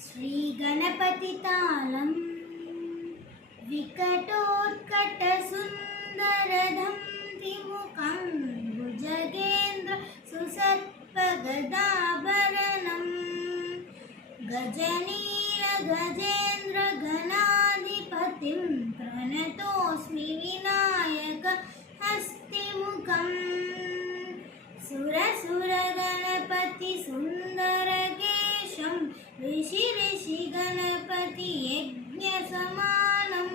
శ్రీ గణపతి తాళం వికటోత్కట సుందరధం త్రిముఖం భుజగేంద్ర సుసర్పగదాభరణం గజనీర గజేంద్ర గణాధిపతిం ప్రణతోస్మి వినాయక హస్త ऋषि ऋषि गणपति यज्ञसमानम्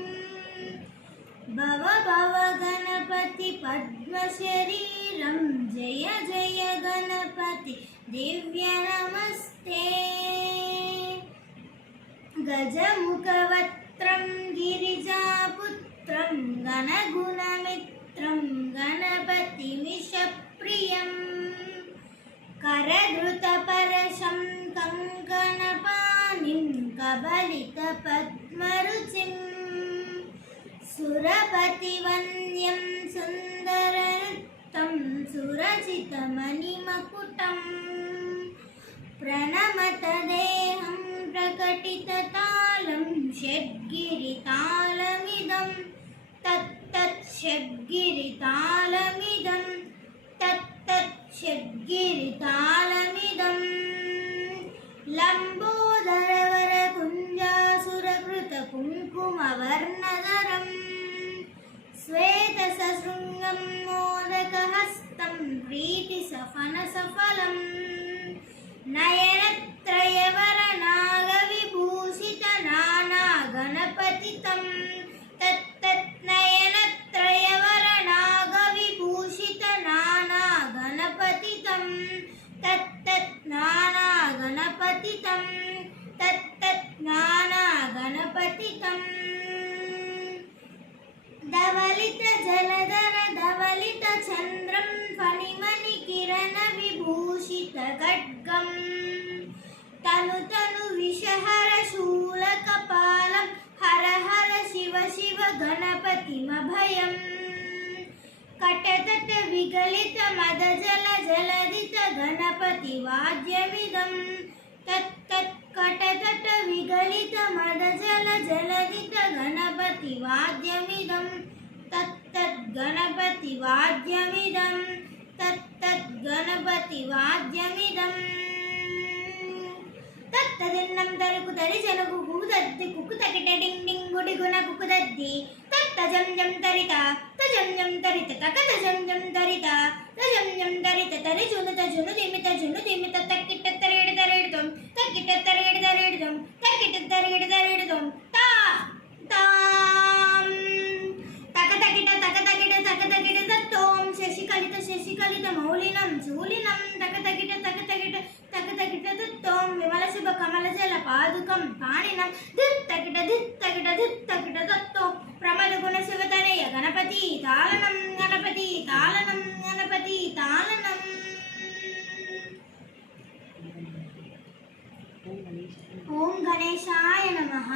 भव भव गणपति पद्मशरीरं जय जय गणपति दिव्य नमस्ते गजमुखवक्त्रं गिरिजापुत्रं गणगुणमित्रं गणपतिमिषप्रियं करधृतपरशं కబలిక పద్మరుచిం సురపతివన్యం సుందరనృత్తం సురచితమణిమకుటం ప్రణమత దేహం ప్రకటితతాళం షడ్గిరితాళమిదం తత్తత్ షడ్గిరితాళమిదం తత్తత్ షడ్గిరితాళ लम्बोदरवरकुञ्जासुरकृतकुङ्कुमवर्णधरम् श्वेतसशृङ्गं मोदकहस्तं ధవళికం. ధవళిత జలధర ధవళిత చంద్రం ఫణిమణి కిరణ విభూషిత ఖడ్గం. తను తను విషహర శూల కపాలం హర హర శివ శివ గణపతిమభయం కటతట విగలిత మద జల జలదిత గణపతి వాద్యమిదం. తత్ కటతట విగలిత మదజల జలదిత గణపతి వాద్యమిదం. తత్తత్ గణపతి వాద్యమిదం. తత్తత్ గణపతి వాద్యమిదం. తత్తదిన్నం తరుకు తరి జలుగు కూదద్ది కుక్కు తకిట డింగ్ డింగ్ గుడిగున కుకుదద్ది. తత్త జం జం తరిత తజం జం తరిత తక తజం జం తరిత తజం జం తరిత తరి జునుత జును దిమిత జును దిమి ತಗಿತ ಮೌಲಿನಂ ಸೂಲಿನಂ ತಕ ತಗಿಟ ತಕ ತಗಿಟ ತಕ ತಗಿಟ ತುತ್ತೋಂ ವಿಮಲ ಶುಭ ಕಮಲ ಜಲ ಪಾದುಕಂ ಪಾಣಿನಂ ದಿತ್ ತಗಿಟ ದಿತ್ ತಗಿಟ ದಿತ್ ತಗಿಟ ತತ್ತೋ ಪ್ರಮದ ಗುಣ ಶಿವತನಯ ಗಣಪತಿ ತಾಲನಂ ಗಣಪತಿ ತಾಲನಂ ಗಣಪತಿ ತಾಲನಂ ಓಂ ಗಣೇಶಾಯ ನಮಃ